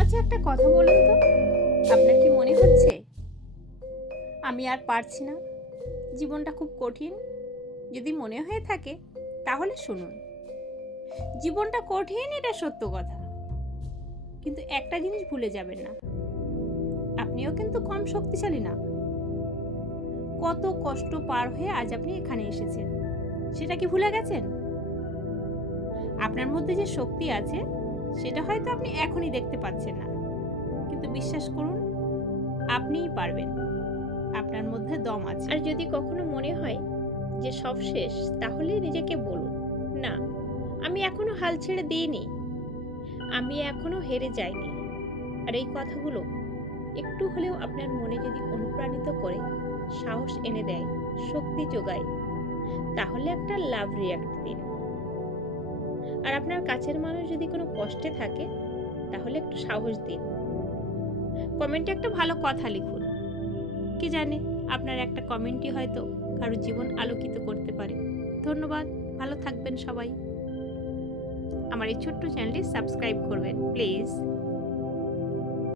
আচ্ছা, একটা কথা বলুন তো, আপনার কি মনে হচ্ছে আমি আর পারছি না, জীবনটা খুব কঠিন? যদি মনে হয়ে থাকে তাহলে শুনুন, জীবনটা কঠিন এটা সত্য কথা, কিন্তু একটা জিনিস ভুলে যাবেন না, আপনিও কিন্তু কম শক্তিশালী না। কত কষ্ট পার হয়ে আজ আপনি এখানে এসেছেন, সেটা কি ভুলে গেছেন? আপনার মধ্যে যে শক্তি আছে সেটা হয়তো আপনি এখনই দেখতে পাচ্ছেন না, কিন্তু বিশ্বাস করুন, আপনিই পারবেন। আপনার মধ্যে দম আছে। আর যদি কখনো মনে হয় যে সব শেষ, তাহলে নিজেকে বলুন, না, আমি এখনো হাল ছেড়ে দিইনি, আমি এখনো হেরে যাইনি। আর এই কথাগুলো একটু হলেও আপনার মনে যদি অনুপ্রাণিত করে, সাহস এনে দেয়, শক্তি যোগায়, তাহলে একটা লাভ রিয়াক্ট দিন। আর আপনার কাছের মানুষ যদি কোনো কষ্টে থাকে, তাহলে একটু সাহস দিন, কমেন্টে একটা ভালো কথা লিখুন। কি জানে, আপনার একটা কমেন্টই হয়তো কারো জীবন আলোকিত করতে পারে। ধন্যবাদ, ভালো থাকবেন সবাই। আমার এই ছোট্ট চ্যানেলটি সাবস্ক্রাইব করবেন প্লিজ।